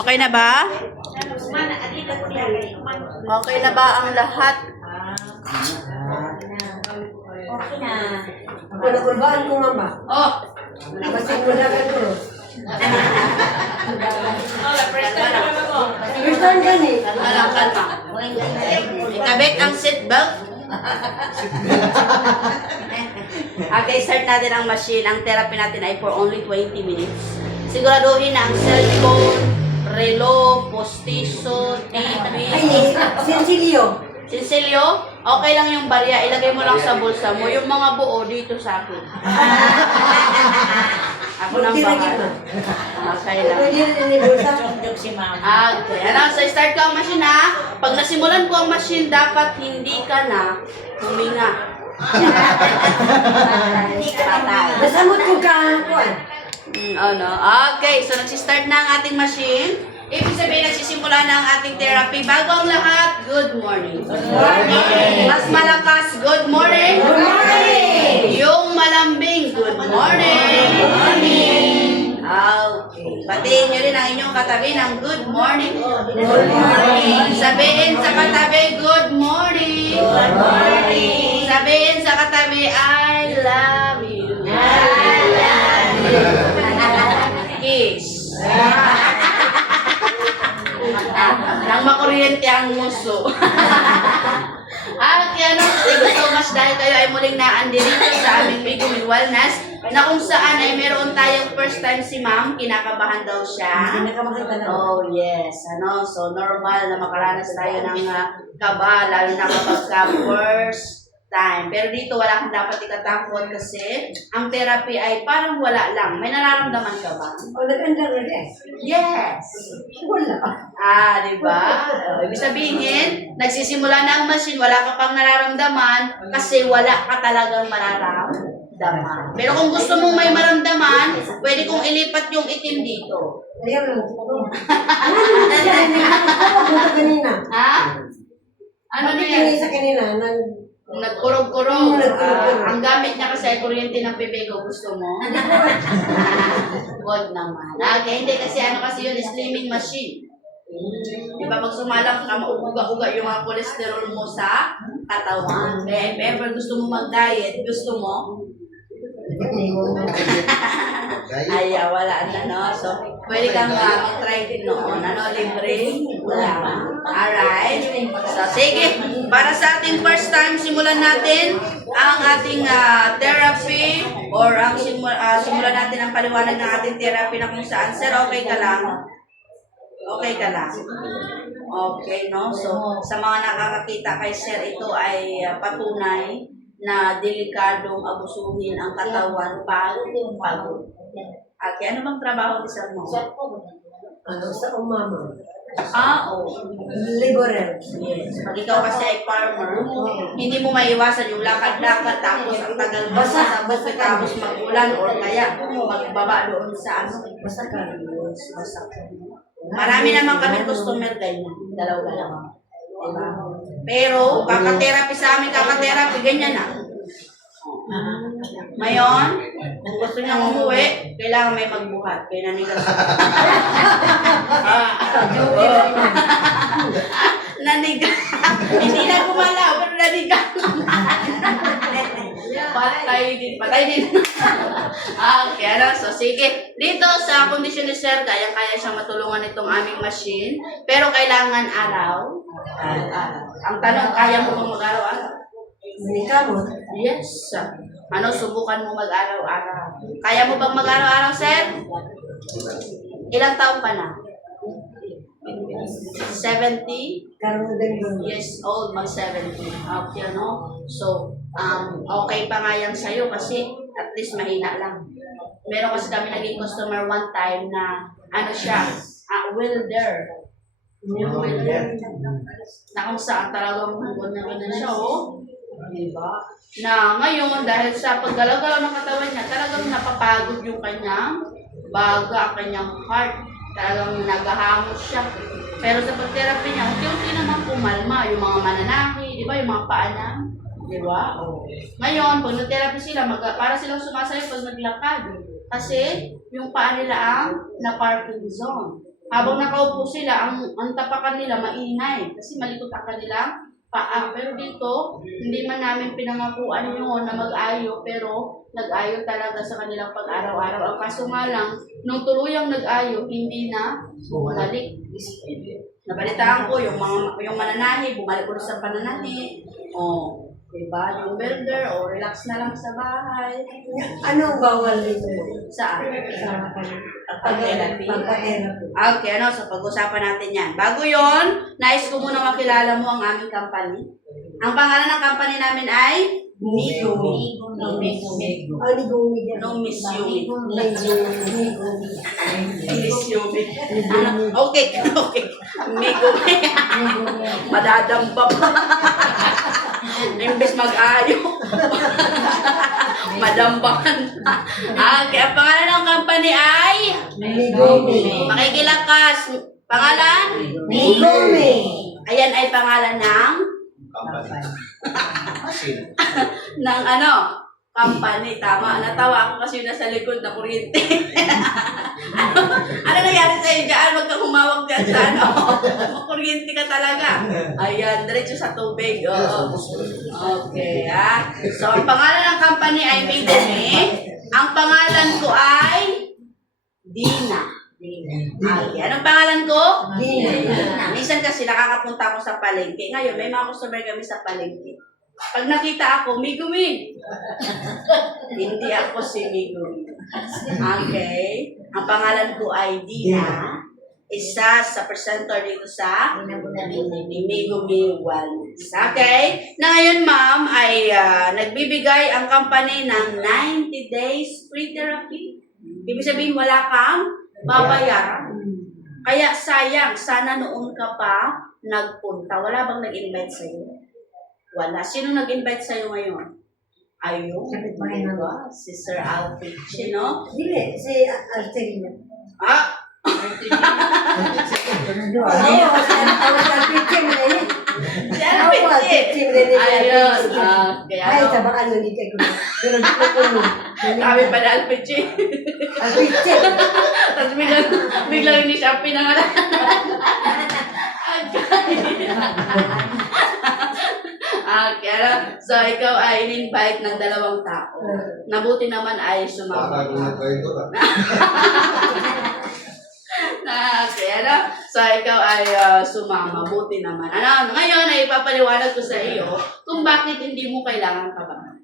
Okay na ba? Okay na ba ang lahat? Okay na. Ako nakulbaan ko, mama. Oh! Kasi mula ka doon. First time ka ni. Alam ka na. Ikabit ang seatbelt. Okay, start natin ang machine. Ang therapy natin ay for only 20 minutes. Siguraduhin na ang cellphone, relo, postiso, TV. Ay, Cecilio. Cecilio, okay lang yung barya. Ilagay mo lang sa bulsa mo. Yung mga buo dito sa akin. Ako nang bahala. Okay lang. Pwede rin ni Bulsa. Si mama. Okay. Ano, so start ko ang machine ha. Pag nasimulan ko ang machine, dapat hindi ka na huminga. Patay. Nasamot ko ka, kuan. Ano? Okay, so nagsistart na ang ating machine. Ibig sabihin, nagsisimula na ang ating therapy. Bago ang lahat, good morning. Good morning. Mas malakas, good morning. Good morning. Yung malambing, good morning. Good morning. Okay. Batiin nyo rin ang inyong katabi ng good morning. Good morning. Sabihin sa katabi, good morning. Good morning. Sabihin sa katabi, I love you. I love you. Kiss. Nang makuryente ang muso. Kaya thank you so much dahil kayo ay muling naandirito sa aming Bigumin Wellness na kung saan ay meron tayong first time si ma'am, kinakabahan daw siya. Oh yes, so normal na makaranas tayo ng kaba, lalo na kapag first time. Pero dito wala kang dapat ikatakot kasi ang therapy ay parang wala lang. May nararamdaman ka ba? O, nag-andar na din. Yes! Wala. Di ba? Ibig sabihin, nagsisimula na ang machine, wala ka pang nararamdaman kasi wala ka talagang mararamdaman. Pero kung gusto mong may maramdaman, pwede kong ilipat yung itim dito. Ayaw lang. Ano na siya? Ano kanina? Ha? Ano na Bakit yan? yung isa kanina? Nagkurog-kurog. Ang gamit niya kasi ay kuryente ng pipego. Gusto mo? Huwag naman. Okay, hindi kasi kasi yun, slimming machine. Diba pag sumalang ka, mauuga-uga yung mga cholesterol mo sa katawan. Kaya if ever gusto mo mag-diet, gusto mo? Ayaw, wala na, no? So, pwede kang mag-try din noon. Libre? Wala. Alright. So, sige. Para sa ating first time, simulan natin ang ating therapy or ang simulan natin ang paliwanag ng ating therapy na kung saan. Sir, okay ka lang? Okay ka lang? Okay, no? So, sa mga nakakakita kay Sir, ito ay patunay na delikadong abusuhin ang katawan pag pagod. Okay, ano bang trabaho ni Sir mo? Ano sa umama? Laborer. Yes. Pag ikaw kasi ay farmer, hindi mo maiwasan yung lakad-lakad tapos ang tagal basa tapos mag-ulan o kaya magbaba doon sa Basta ka. basa. Marami naman kami customer ganyan. Dalawa lang. Diba? Pero, kaka-therapy sa amin, kaka-therapy, ganyan na. Ngayon, kung gusto niya umuwi, kailangan may magbuhat. Kaya nanigas. Nanigas. Hindi na gumalaw, pero nanigas. Patay din. Okay, so sige. Dito sa kondisyon ni Sir, kaya siya matulungan itong aming machine. Pero kailangan araw. Ang tanong, kaya mo bang mag-araw-araw? Manikamot? Yes. Subukan mo mag-araw-araw. Kaya mo bang mag-araw-araw, Sir? Ilang taon ka na? 70? Karoon din doon. Years old, mag-70. Okay, So, okay pa nga yan sa'yo kasi at least mahina lang. Meron kasi kami naging customer one time na siya, welder. Yung welder. Na kung saan talagang ganyan siya, Diba? Na ngayon, dahil sa paggalaw-galaw ng katawan niya, talagang napapagod yung kanyang baga, ang kanyang heart. Talagang nagahamos siya. Pero sa pag-therapy niya, unti-unti naman pumalma. Yung mga mananahi, di ba? Yung mga paa niya. Di ba? Ngayon, pag nag-therapy sila, para silang sumasayo pag naglakad. Kasi yung paa nila ang na-Parkinson. Habang nakaupo sila, ang tapakan nila maingay kasi malikot ang kanilang paa. Pero dito, hindi man namin pinangakuan yun na mag-ayo, pero nag-ayo talaga sa kanilang pag-araw-araw. Ang kaso nga lang, nung tuluyang nag-ayo, hindi na bumalik. Nabalitaan ko, yung mananahi, bumalik ulit sa pananahi. O, diba? Yung builder, o relax na lang sa bahay. Ano ang bawal dito? Saan? Sa Pag-therapy. pagka-therapy. Okay, so pag-usapan natin yan. Bago yon, nais ko muna makilala mo ang aming company. Ang pangalan ng company namin ay Migumi. No Miss Yumi. Ah, ligumi yan. No Miss Yumi. Ligumi. Miss Yumi. Okay. Migumi. Madadamba pa. Imbes mag-ayo. Madambakan pa. Okay, ang pangalan ng company ay Ligumi. Makikilakas. Pangalan? Ligumi. Ayan ay pangalan ng company. Tama. Natawa ako kasi nasa likod na kuryente. ano nangyari sa'yo dyan? Huwag kang humawag dyan sa kuryente ka talaga. Ayan, diretso sa tubig. Oo. Okay, ha? So, ang pangalan ng company ay Migumi. Ang pangalan ko ay Dina. Okay, anong pangalan ko? Dina. Minsan kasi nakakapunta ako sa palengke. Ngayon, may mga customer kami sa palengke. Pag nakita ako, Migumi. Hindi ako si Migumi. Okay. Ang pangalan ko ay Dina. Isa sa presenter dito sa Migumi Wellness. Okay? Na ngayon, ma'am, ay nagbibigay ang company ng 90 days free therapy. Ibig sabihin, wala kang babayaran. Kaya sayang, sana noon ka pa nagpunta. Wala bang nag-invite sa'yo? Wala. Sino nag-invite sa'yo ngayon? Ayun. Kapitbahay na ba? Si Sir Alfred. Sino? Dili, si Arcelina. Ah! Oo, sa pitching na yun. Si Alfred. Pitching na yun. Ayun. Kaya Ay, tabakan mo, hindi kayo. Pero di ko kuno. kami pa na Alfred. Ang pitching. Tapos biglang hindi siya pinangalan. Kaya, so ikaw ay in-invite ng 2 tao. Nabuti naman ay sumama. Kaya, so ikaw ay sumama. Buti naman. Ngayon ay ipapaliwanag ko sa iyo kung bakit hindi mo kailangan kabahan.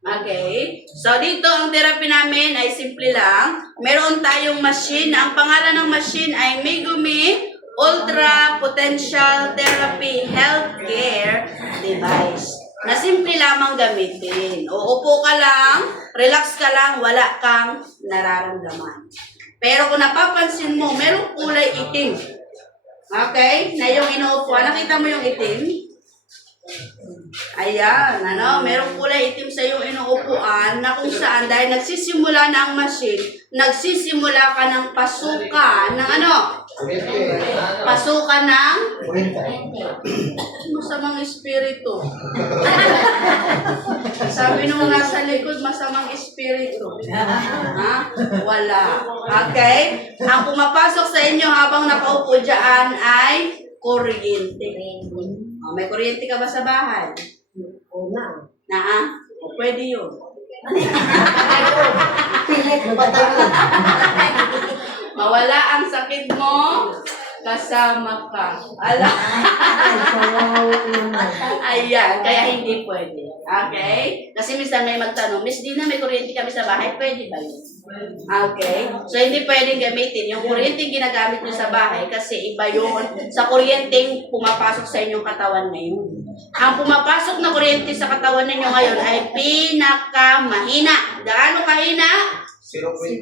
Okay? So, dito ang therapy namin ay simple lang. Meron tayong machine. Ang pangalan ng machine ay Migumi Ultra Potential Therapy Healthcare Device. Na simple lamang gamitin. Uupo ka lang, relax ka lang, wala kang nararamdaman. Pero kung napapansin mo, merong kulay itim. Okay? Na yung inuupuan. Nakita mo yung itim? Ayan, merong kulay itim sa iyong inuupuan na kung saan dahil nagsisimula na ang machine, nagsisimula ka ng pasukan ng pasukan ng masamang espiritu. Sabi nung nasa likod, masamang espiritu. Ha? Wala. Okay? Ang pumapasok sa inyo habang nakaupo dyan ay kuryente. May kuryente ka ba sa bahay? Una. Pwede yun. Pilit mo patagal. Mawala ang sakit mo, kasama ka. Ayan, kaya hindi pwede. Okay? Kasi minsan may magtanong, Miss Dina, may kuryente kami sa bahay, pwede ba yun? Okay? So, hindi pwedeng gamitin yung kuryenteng ginagamit nyo sa bahay kasi iba yun sa kuryenteng pumapasok sa inyong katawan ngayon. Ang pumapasok na kuryente sa katawan ninyo ngayon ay pinakamahina. Gaano kahina? 0.5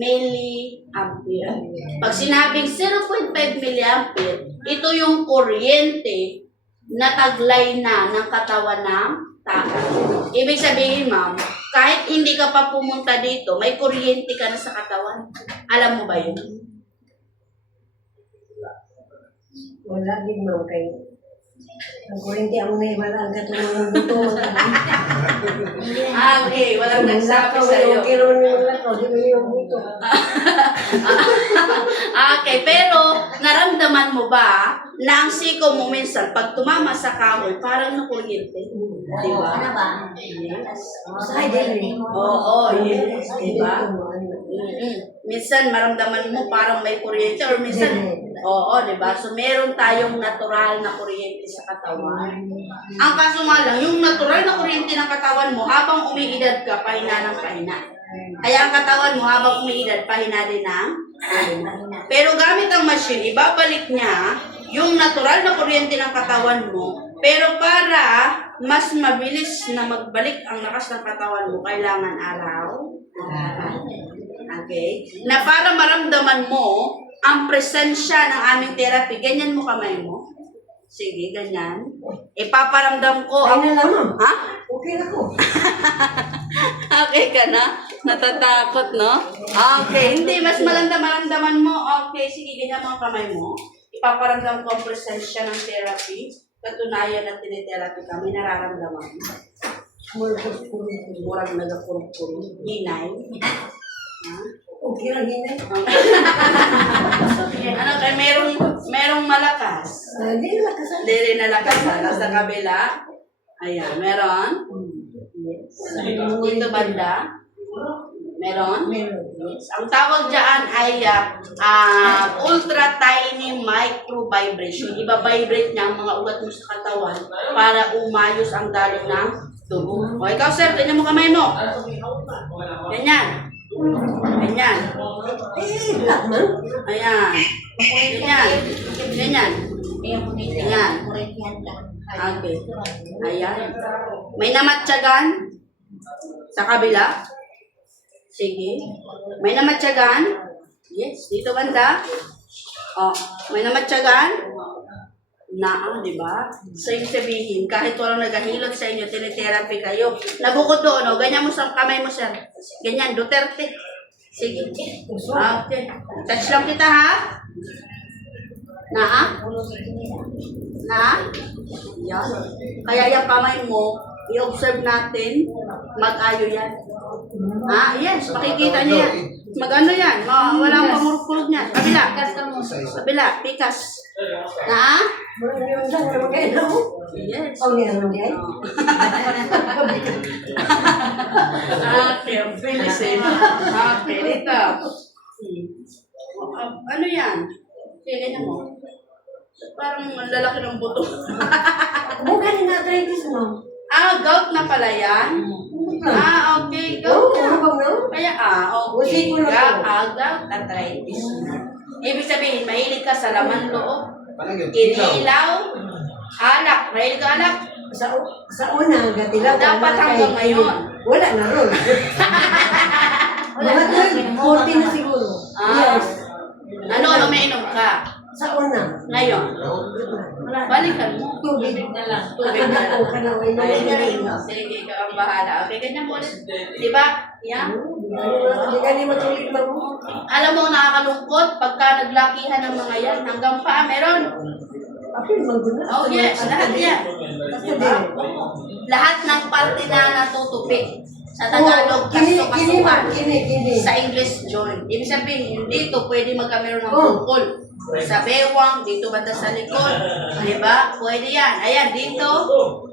milliampere. Pag sinabing 0.5 milliampere, ito yung kuryente na taglay na ng katawan ng tao. Ibig sabihin, ma'am, kahit hindi ka pa pumunta dito, may kuryente ka na sa katawan. Alam mo ba yun? Wala din mo kayo. Ang kurinti ako na iwala ang katulong ng buto. Okay, walang nagsabi sa'yo. Okay naman yung lakaw, di ba yung buto? Okay, pero naramdaman mo ba na ang siko mo minsan, pag tumama sa kahoy, parang nakuryente? Di ba? Ano ba? Sa din. Oo, yes. Di ba? Minsan maramdaman mo parang may kuryente or minsan, oo, di ba? So meron tayong natural na kuryente sa katawan. Ang kaso nga lang, yung natural na kuryente ng katawan mo, habang umiidad ka, pahina ng pahina. Kaya ang katawan mo, habang umiidad, pahina din ng pahina. Pero gamit ang machine, ibabalik niya yung natural na kuryente ng katawan mo, pero para mas mabilis na magbalik ang lakas ng katawan mo, kailangan araw. Okay? Na para maramdaman mo ang presensya ng aming therapy, ganyan mo kamay mo. Sige, ganyan. Ipaparamdam ko. Ay na lang, ma'am. Ha? Okay na ko. Okay ka na? Natatakot, no? Okay, hindi. Mas maganda maramdaman mo. Okay, sige, ganyan mo ang kamay mo. Ipaparamdam ko ang presensya ng therapy. Katunayan na tinitherapy kami, nararamdaman mo. Murang nagakurong-kurong. Hinay. Ha? Okay lang, hinay. Ano kaya merong malakas. Hindi na lakasan. Hindi rin nalakas sa kabila. Ayan, meron. Yes. Dito banda. Meron. Meron. Yes. Ang tawag dyan ay ultra tiny micro vibration. Iba-vibrate niya ang mga ugat mo sa katawan para umayos ang daloy ng tubo. O ikaw sir, ganyan mo kamay mo. Ganyan. Ganyan. Eh, lahat man. Ayan. Ganyan. Ganyan. Ganyan. Okay. Ayan. May namatyagan sa kabila. Sige. May namatyagan. Yes. Dito banda. Oh, may namatyagan. Di ba? So, yung sabihin, kahit walang naghahilot sa inyo, tinitherapy kayo. Nabukod doon, ganyan mo sa kamay mo, sir. Ganyan, Duterte. Sige. Okay. Touch lang kita, ha? Na? Yan. Kaya yung kamay mo, i-observe natin, mag-ayo yan. Yes, makikita niyo yan. Mag-ano yan? Walang pamurkulog niyan. Kabila. Kabila, pikas. Walang yun lang, walang kain ako. Yes. Oh, hindi naman yan. Okay, ang bilis eh. Okay, dito. Ano yan? Okay, ganyan mo. Parang lalaki ng buto. Mukha ni na-arthritis mo. Gout na pala yan? Okay, Oo, gout na. ano bang na? Kaya, okay. Gout, arthritis na. Ibig sabihin, mahilig ka sa laman loob, kinilaw, alak. Mahilig ka alak? Sa una, gatilaw. Dapat hanggang ngayon. Wala na ron. Mga 40 na siguro. Yes. Ano umiinom ka? Sa una. Ngayon? Balikan mo. Tubig. Tubig na lang. Ayun. Sige, ikaw ang bahala. Okay, ganyan mo ulit. Diba? Yan. Hindi ka ni matulit ba mo? Alam mo, nakakalungkot pagka naglakihan ng mga yan. Hanggang paa, meron. Ako yung maguna. Oh yes, lahat yan. Diba? Lahat ng parte na natutupi. Sa Tagalog, kasukasukan. Kini. Sa English, joint. Ibig sabihin, dito pwede magkameron ng Oh. bukol. Sa bewang, dito banda sa likod. Diba? Pwede yan. Ayan, dito.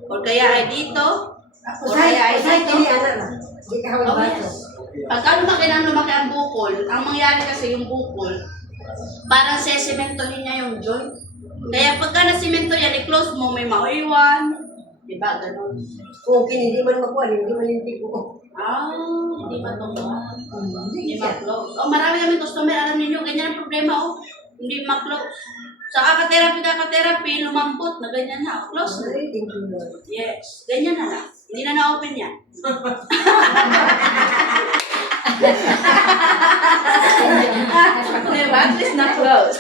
O kaya ay dito. O kaya ay Usay, dito. kini anak na. Hindi ka hawal Oh, bato. yes. Pagka lumaki ang bukol, ang mangyari kasi yung bukol, parang sesimentohin niya yung joint. Kaya pagka nasimento yan, i-close mo, may mauiwan. Diba? Ganun. Kung kini, hindi man makuha, hindi man lintik ko. Hindi pa ito. Hindi ma-close. Marami kami customer, alam niyo, ganyan ang problema, Hindi ma-close. Sa kaka-therapy, lumambot na ganyan na. Close na. Thank you, Lord. Yes. Ganyan na lang. Hindi na na-open yan. Diba? At least na-close.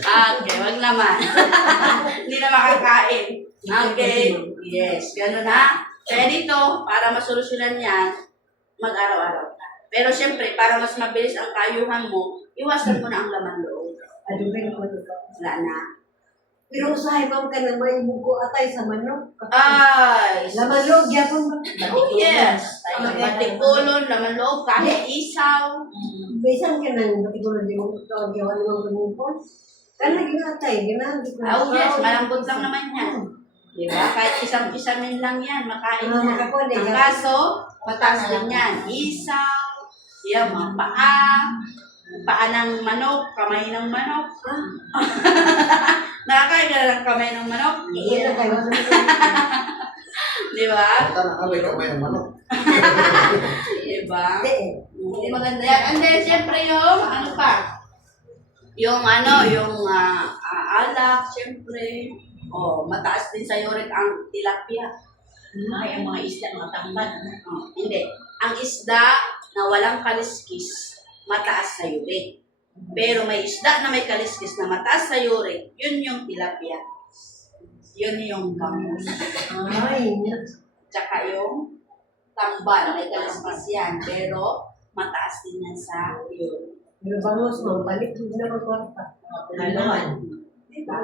Okay, wag naman. Hindi na makakain. Okay. Yes, gano'n na. Kaya dito, para masolusyonan yan, mag-araw-araw ka. Pero siyempre, para mas mabilis ang kayuhan mo, iwasan mo na ang laman loob. Adubin ko ito. Wala na. Pero usahay pa ka na may buko atay sa manok. Ay, Laman loob, yapon ba? oh yes. Batikulon, laman loob, kahit isaw. Bisan ka nang batigulo di mo gawan ng panipon. Kana ginatay, ginahagi ko. Oh yes, malambot lang naman yan. Diba? Kahit isang-isamin lang yan, makain Ah, na. makakuha Ang din. kaso, mataas din yan. Isaw, yan, mga paa ng manok, kamay ng manok. Nakakain ka na ng kamay ng manok? Iyan na kayo. Di ba? Basta nakaway ka ba yung manok? Di ba? Hindi. Hindi maganda yan. And then, siyempre yung, ano pa? Yung alak, siyempre. Oh, mataas din sa uric ang tilapia. Ay, ang mga isda, mga tamban. Oh, hindi. Ang isda na walang kaliskis, mataas sa uric. Pero may isda na may kaliskis na mataas sa uric, yun yung tilapia. Yun yung bangus. Ay, Tsaka yung tamban, may kaliskis yan. Pero mataas din yan sa uric. pero vamos, mampalit na magkwarta. Halaman. Diba?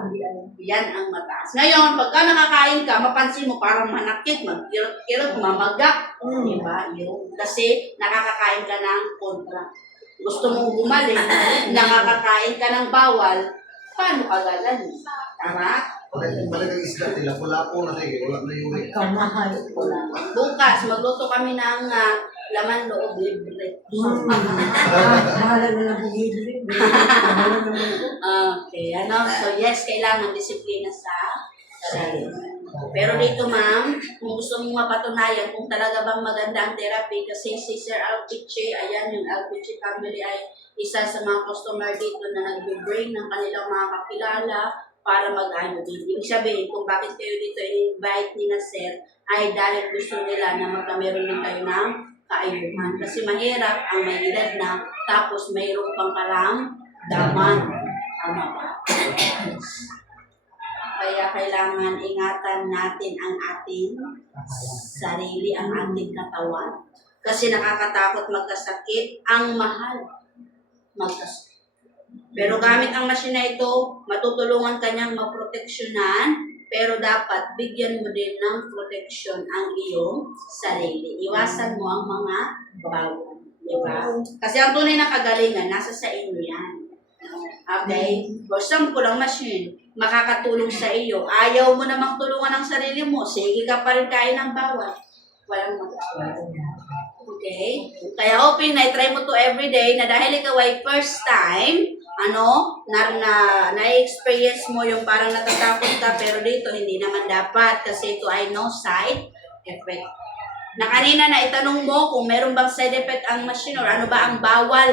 Yan ang mataas. Ngayon, pagka nakakain ka, mapansin mo parang manakit, magkirot-kirot, mamaga. Diba? Yun. Kasi nakakakain ka ng kontra. Gusto mong gumaling, nakakakain ka ng bawal, paano ka galan? Tama? Balik ang isda, tila-pula-po na sige, wala na yung Kamahal. Bukas, magluto kami ng laman loob libre. Bahala na lang libre. Bahala naman ko. Okay, ano? So yes, kailangan disiplina sa sarili. Pero dito ma'am, kung gusto mong mapatunayan kung talaga bang maganda ang therapy, kasi si Sir Alpiche, ayan yung Alpiche family ay isa sa mga customer dito na nag-bring ng kanilang mga kakilala para mag-ano din. Ibig sabihin, kung bakit kayo dito invite ni na Sir, ay dahil gusto nila na magkameron din kayo ng kaayuhan. Kasi mahirap ang may edad na tapos mayroon pang karamdaman. Tama ba? Kaya kailangan ingatan natin ang ating sarili, ang ating katawan. Kasi nakakatakot magkasakit, ang mahal magkasakit. Pero gamit ang machine na ito, matutulungan kanyang maproteksyonan, pero dapat bigyan mo din ng proteksyon ang iyong sarili. Iwasan mo ang mga bawal. Diba? Kasi ang tunay na kagalingan, nasa sa inyo yan. Okay? For example, ang machine, makakatulong sa iyo. Ayaw mo namang tulungan ang sarili mo. Sige ka pa rin kain ng bawal. Walang magagawa. Okay? Kaya hoping na i-try mo to everyday na dahil ikaw ay first time, na-experience mo yung parang natatakot ka, pero dito hindi naman dapat kasi ito ay no side effect. Na kanina na itanong mo kung meron bang side effect ang machine or ano ba ang bawal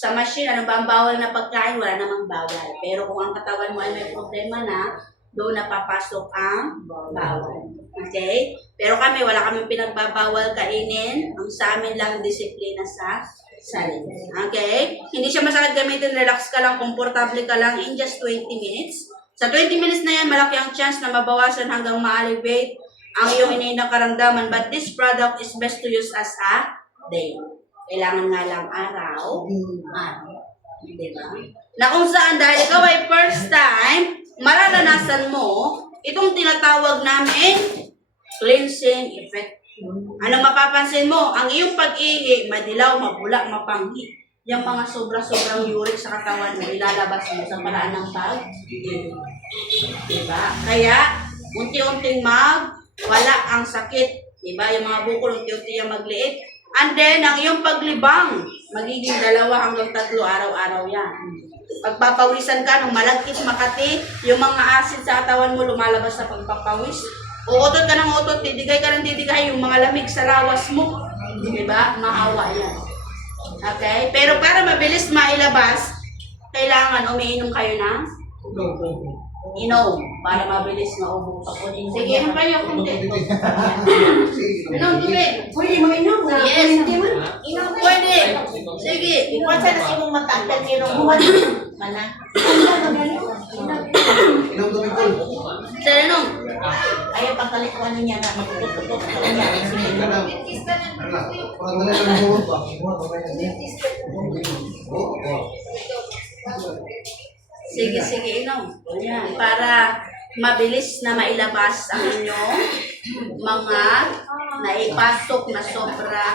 sa machine, ano ba ang bawal na pagkain, wala namang bawal. Pero kung ang katawan mo ay may problema na, doon na papasok ang bawal. Okay? Pero kami, wala kaming pinagbabawal kainin. Ang sa amin lang, disiplina sa sarili. Okay? Hindi siya masakit gamitin, relax ka lang, komportable ka lang in just 20 minutes. Sa 20 minutes na yan, malaki ang chance na mabawasan hanggang ma-alleviate ang iyong iniinang karamdaman. But this product is best to use as a day. Kailangan nga lang araw. Diba? Na kung saan, dahil ikaw ay first time, mararanasan mo itong tinatawag namin cleansing effect. Anong mapapansin mo? Ang iyong pag-ihi, madilaw, mabula, mapanghi. Yung mga sobra-sobrang uric sa katawan mo, ilalabas mo sa paraan ng pag-ihi. Diba? Kaya, unti-unting wala ang sakit. Diba? Yung mga bukol, unti-unti yung magliit. And then, ang iyong paglibang, magiging 2 hanggang 3 araw-araw yan. Pagpapawisan ka ng malagkit, makati, yung mga acid sa katawan mo lumalabas sa pagpapawis. Uutot ka ng utot, tidigay ka ng tidigay, yung mga lamig sa lawas mo. Diba? Mahawa yan. Okay? Pero para mabilis mailabas, kailangan umiinom kayo ng inom para mabilis maubos. Sige, inom kayo kunti. Inom tubig. Pwede mo inom na? Yes. Pwede mo? Inom pwede. Sige. Ikaw sa nasi mong matanggal mayroong mana. Ano magaling? Inom tubig ko. Sir, inom. Ayaw pagkalikuan niya na magtututok sa kanya. Ganang. Parang dali lang buwan pa. Oo. Sige, inom. Yan. Para mabilis na mailabas ang inyong mga naipasok na sobra.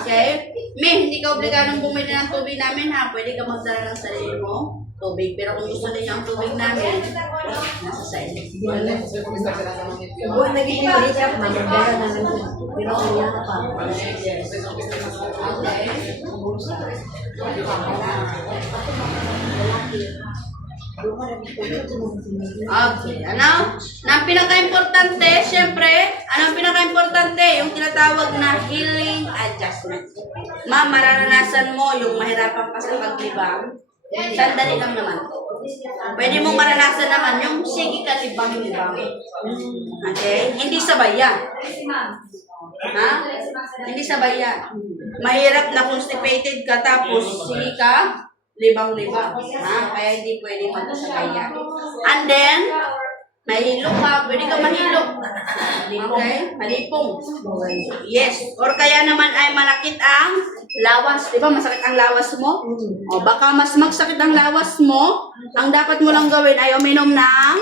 Okay? May, hindi ka obligadong bumili ng tubig namin ha. Pwede ka magdala ng sarili mo tubig. Pero kung gusto niyo ang tubig namin, nasa sa inyo. Buwan naging mahirap, mamagdala na lang yun. Pero kanya ka pa. Okay. Ano? Na ang pinaka-importante, syempre, ano ang pinaka-importante? Yung tinatawag na healing adjustment. Ma'am, mararanasan mo yung mahirapan ka sa paglibang. Sandali lang naman to. Pwede mong maranasan naman yung sige ka libang-libang. Okay? Hindi sabay yan. Ha? Hindi sabay yan. Mahirap na constipated ka tapos sige ka libang-libang. Ha? Kaya hindi pwede magkasabay yan. And then, mahilo ka. Pwede ka mahilo. Okay? Malipong. Yes. Or kaya naman ay manakit ang lawas. Di ba masakit ang lawas mo? O baka mas magsakit ang lawas mo, ang dapat mo lang gawin ay uminom ng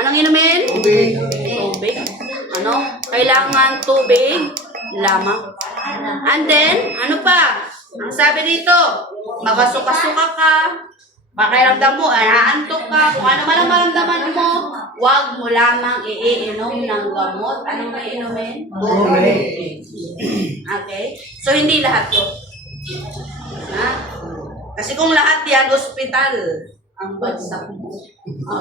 anong inumin? Tubig. Tubig. Ano? Kailangan tubig lamang. And then, ano pa? Ang sabi dito, magkasuka-suka ka, pakiramdam mo, aantok ka, kung ano man ang maramdaman mo, huwag mo lamang iinom ng gamot. Anong may inumin? Tubig. Okay? So, hindi lahat to. Ha? Kasi kung lahat yan, hospital ang bagsak mo.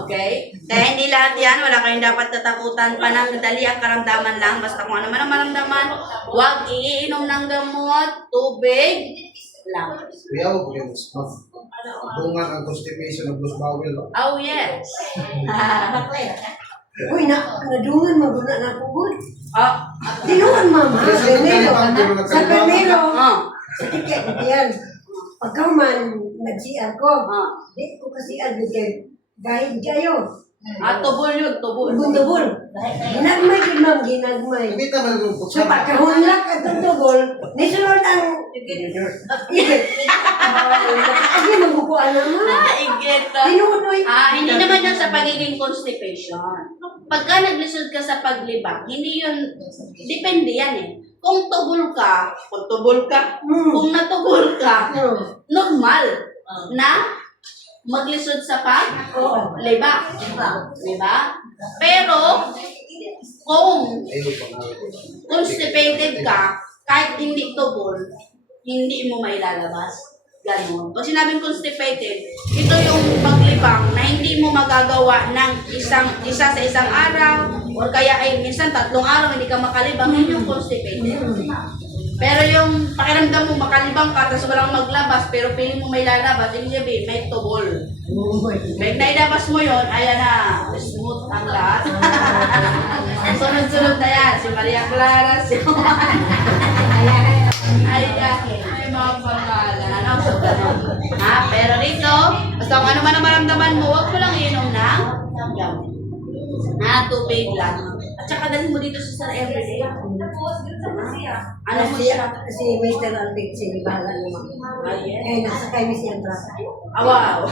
Okay? Kaya hindi lahat yan, wala kayong dapat tatakutan. Panandali ang karamdaman lang. Basta kung ano man ang maramdaman, huwag iinom ng gamot, tubig lang. Kuya, huwag yung bungan ang constipation ng Blues Bowel. Oh, yes. Uy, nadungan mo na na pugod. Oh, Dinungan mama. Sa Primero. Sa primero. oh, Sa tiket yan. Pagka man nag-CR ko, oh. di ko kasi advocate. Gahit kayo. Tubol yun, tubol. Bundubol. Ginagmay yun ma'am, ginagmay. Hindi naman yung So pagkahunlak at ang tubol, nisunod ang igit. Kasi magbukuan naman. Igit. Tinunoy. Hindi naman yan sa pagiging constipation. Pagka naglisod ka sa paglibang, hindi yun, depende yan eh. Kung tubol ka, kung natubol ka, normal na maglisod sa paglibang. Diba? Pero, kung constipated ka, kahit hindi tubol, hindi mo mailalabas. Ganon. Pag sinabing constipated, ito yung paglibang na hindi mo magagawa ng isa sa isang araw or kaya ay minsan 3 araw hindi ka makalibang, yun yung constipated. Pero yung pakiramdam mo makalibang ka tapos walang maglabas pero piling mo may lalabas, ibig sabihin may tubol. Pag nailabas mo yun, ayan na, smooth ang lahat. Sunod-sunod na yan, si Maria Clara, si Juan. Ay, mga pangalan. Ano? So, ganun. Ha? Pero dito, basta kung ano man ang maramdaman mo, huwag mo lang inom ng gamot. Tubig lang. At saka dalhin mo dito sa Sir everyday. Ano mo siya? Si Mr. Albert, si bahala naman. Eh, nasa kay Miss Yandra. Wow!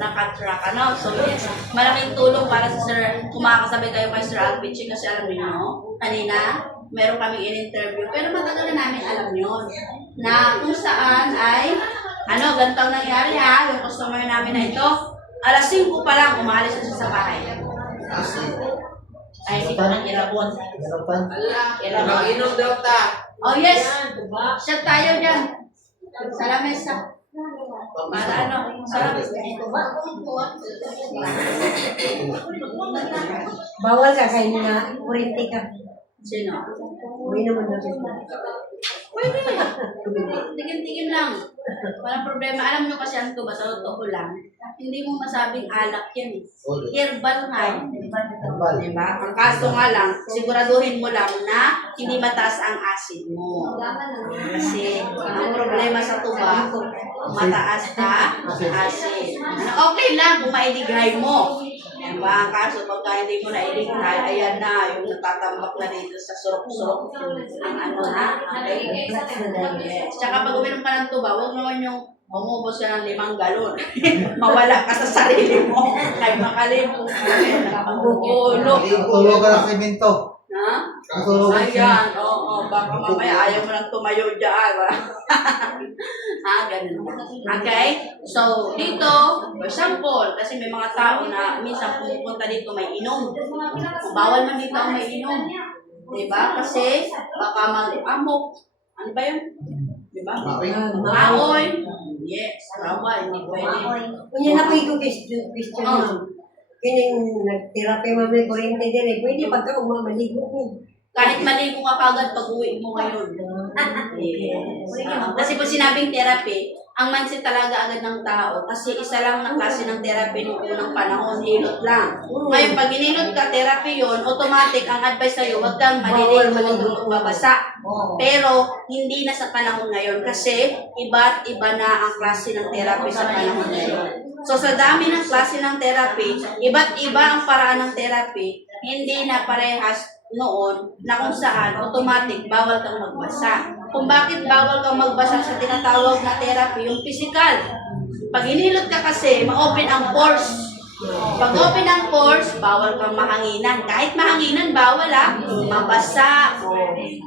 Nakatrack, ano? So, yes. Malaking tulong para sa Sir, kung makakasabay kayo kay Sir Alpichi kasi alam niyo, kanina, meron kaming in-interview. Pero matagal na namin alam yun. Na kung saan ay, ganito ang nangyari ha, yung customer namin na ito, alas 5 pa lang, umalis na siya sa bahay. Ay, hindi ko nang irabuan. Irabuan. Inom daw ta. Oh yes! Shot tayo dyan. Sa lamesa. Para ano? Sa lamesa. Bawal ka kayo na kurente ka. Sino? Uwi naman na rin. Pwede. Tigim-tigim lang. Walang problema. Alam nyo kasi ang tuba, sa totoo lang, hindi mo masabing alak yan eh. Herbal nga. Diba? Ang kaso nga lang, siguraduhin mo lang na hindi mataas ang acid mo. Kasi ang problema sa tuba, mataas ka acid. Okay lang kung maidighay mo. Diba? Ang kaso pagka hindi mo naidighay, ayan na, yung natatambak na dito sa surok-surok. Ang ano na. Okay? Yes. Tsaka pag uminom ka ng tuba, huwag naman yung umubos ka ng 5 galon. Mawala ka sa sarili mo. Ay, makalipong nakapagulog. Tulog ka ng semento. Ha? Tulog ka. Ayan, oo, baka mamaya ayaw mo lang tumayo dyan. Ganun. Okay? So, dito, for example, kasi may mga tao na minsan pumupunta dito may inom. Bawal man dito ang may inom. Diba? Kasi baka mag-amok. Ano ba yun? Diba? Maoy. Yes, bawal. Hindi pwede. Kunya na po yung question ma'am. Kining nag-therapy ma'am may kuryente din eh. Pwede pagka umamaligo mo. Kahit maligo ka kagad pag uwi mo ngayon. Yes. Kasi pag sinabing therapy, ang mindset talaga agad ng tao. Kasi isa lang na klase ng therapy noong unang panahon, hilot lang. Ngayon, pag hinilot ka, therapy yun, automatic, ang advice sa'yo, huwag kang maliligo, huwag kang magbabasa. Pero, hindi na sa panahon ngayon. Kasi, iba't iba na ang klase ng therapy sa panahon ngayon. So, sa dami ng klase ng therapy, iba't iba ang paraan ng therapy, hindi na parehas noon na kung saan automatic bawal kang magbasa. Kung bakit bawal kang magbasa sa tinatawag na therapy, yung physical. Pag hinilot ka kasi, ma-open ang pores. Pag open ang pores, bawal kang mahanginan. Kahit mahanginan, bawal mabasa.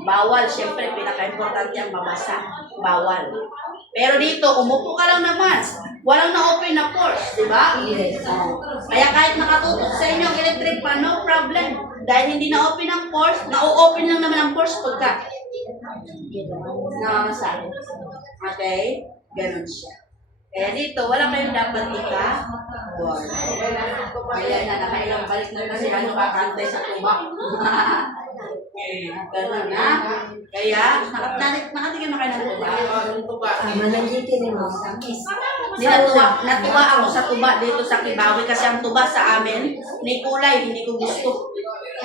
Bawal, syempre, pinaka-importante ang mabasa. Bawal. Pero dito, umupo ka lang naman. Walang na-open na pores, di ba? Yes. Kaya kahit nakatutok sa inyo ang electric fan, no problem. Dahil hindi na-open ang pores, na-open lang naman ang pores pagka nakamasahe. Okay? Ganun siya. Kaya dito, wala kayong dapat Kaya na, nakailang balik na kasi ano kakantay sa tuba. Ganun na. Kaya, nakatingin na kayo ng tuba. Manangitin ni ma'am. Natuwa ako sa tuba dito sa Kibawi kasi ang tuba sa amin, may kulay, hindi ko gusto.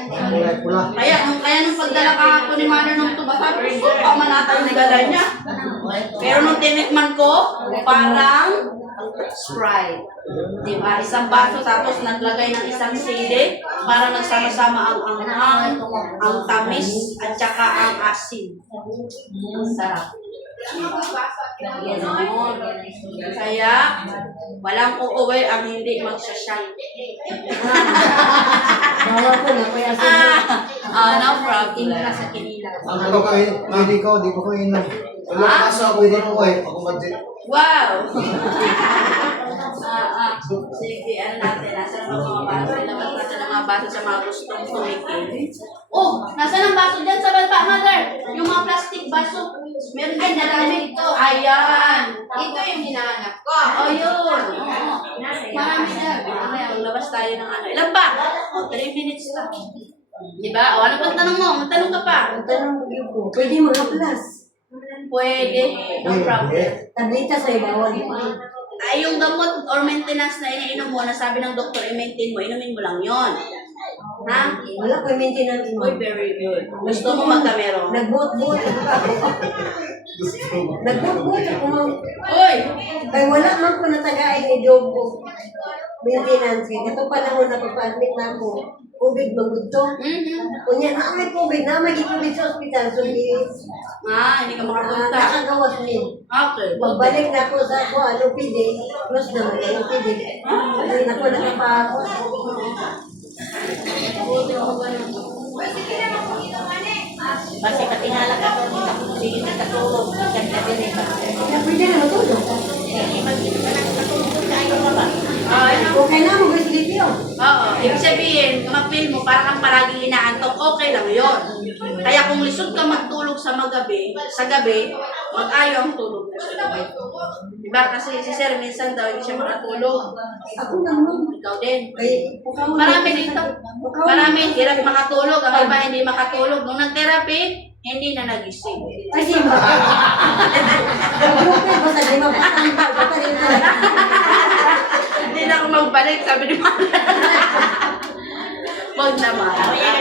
Pula. Kaya nung pagdala ka ako ni Mother ng tuba, sabi ko, pamanatay yung gala niya. Pero nung tinikman ko, parang Sprite. Diba? Isang baso tapos naglagay ng isang sili para nagsama-sama ang anghang, ang tamis, at saka ang asin. Sarap. Kaya, walang uuwi ang hindi magsasyan. Bawal ko na kaya No problem. Sa kinila. Ano ka, hindi ko inom. Wala kaso ako, hindi ko ako mag-jet. Wow! Sige, ano natin? Nasaan ang mga baso? Ilabas natin ang mga baso sa mga gustong tumikin. Oh, nasaan ang baso dyan sa baba, Mother? Yung mga plastic baso. Meron din na namin ito. Ayan! Ito yung hinahanap ko. Oh, yun. Marami na. Mamaya, maglabas tayo ng ano. Ilan ba? 3 minutes lang. Diba? O, ano pang tanong mo? Magtanong ka pa. tanong ko, pwede mga plus. Pwede. No problem. Tableta sa bawal mo. Ay, yung gamot or maintenance na iniinom mo, na sabi ng doktor, i-maintain mo, inumin mo lang yon. Ha? Wala ko yung maintenance mo. Uy, very good. Gusto mo magkamero? Nag-boot-boot ako. Nag-boot-boot ako ma'am. Uy! Kaya wala man ko natagain ni job ko. Maintenance. Ito panahon na papa-admit na ako. COVID magudto. Kunya na may COVID na may COVID sa ospital. So, Hindi ka makapunta. nakagawas din. Okay. Magbalik na ako sa ako, PD. Close naman yung PD. Hindi na ako nakapako. Basta katingala ka ko, hindi ka katulog, hindi ka rin. Kaya pwede na matulog. Okay na, mag-sleep yun. Oo. Ibig sabihin, kung mag-feel mo, parang kang palaging inaantok, okay lang yun. Kaya kung lisod ka magtulog sa gabi, mag-ayo ang tulog mo sa gabi. Diba? Kasi si Sir, minsan daw, hindi siya makatulog. Ako naman. Ikaw din. Kaya, Marami dito. Marami, hirap makatulog. Ang iba hindi makatulog. Nung nag-therapy, hindi na nagising. kasi ba? Nag-group eh, basta di mapatang pa. Basta rin na. Hindi na ako magbalik, sabi ni Mama. Huwag naman.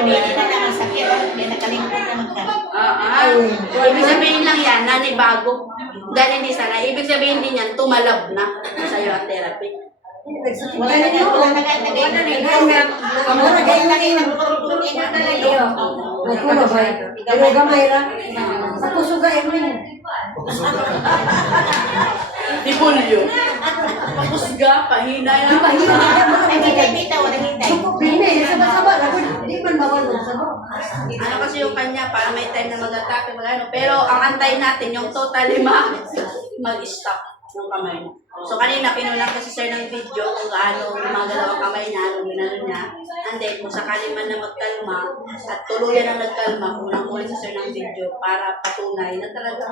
Hindi na naman sakit, hindi nakalimutan ka. Ibig sabihin lang yan, nanibago. Dahil hindi sana. Ibig sabihin din yan, tumalab na sa'yo ang therapy. Wala na yun. Wala na yun. Ako mabay. Pero gamay ra. Ako suga eh mo yun. Di Bulyo. Pakusga, pahinay. Nagkita-kita, walang hintay. Hindi, saba-saba. Di man bawal ng saba. Ano kasi yung kanya, para may time na mag-attack, mag-ano. Pero ang antay natin, yung totally mag-stop yung kamay mo. So kanina, pinulang kasi sir ng video kung gaano gumagalaw ang kamay niya, anong ginano niya. And then, kung sakali man na magkalma, at tuluyan ang nagkalma, unang muli sa sir ng video para patunay na talaga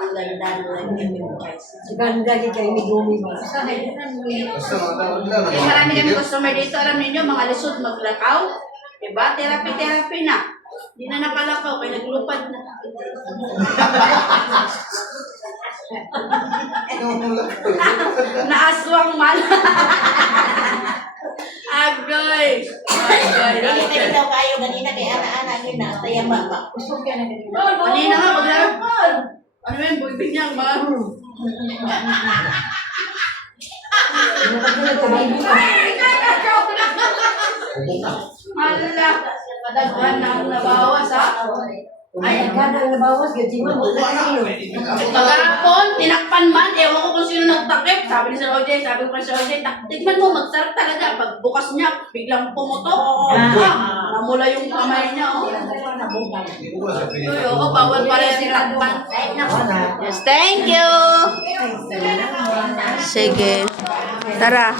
ang ganda ng nag-giving guys. Ganda di kayo may gumi ba? Sahay. Basta mga tawag lang. Kasi marami kami customer dito, alam niyo mga lisod maglakaw. Diba? Therapy na. Hindi na nakalakaw, kaya naglupad na. Naaswang man. Agoy. Hindi kayo daw kayo ganina kay ana-ana gina. Tayang ba? Kanina nga, maglaro. Ano yun, buibig niya, ma. Hala, padaghan na ang nabawas, ha? Ay, ganda ang nabawas. Gati mo, magkakayo. Pagkarapon, tinakpan man, ewan ko kung sino nagtakip. Sabi ni Sir OJ, sabi ko kay Sir OJ, tignan mo, magsarap talaga. Pag bukas niya, biglang pumutok. Namula yung kamay niya, oh. Hindi ko ba sa Uy, oo, bawal pala yung tinakpan. Yes, thank you! Sige. Tara.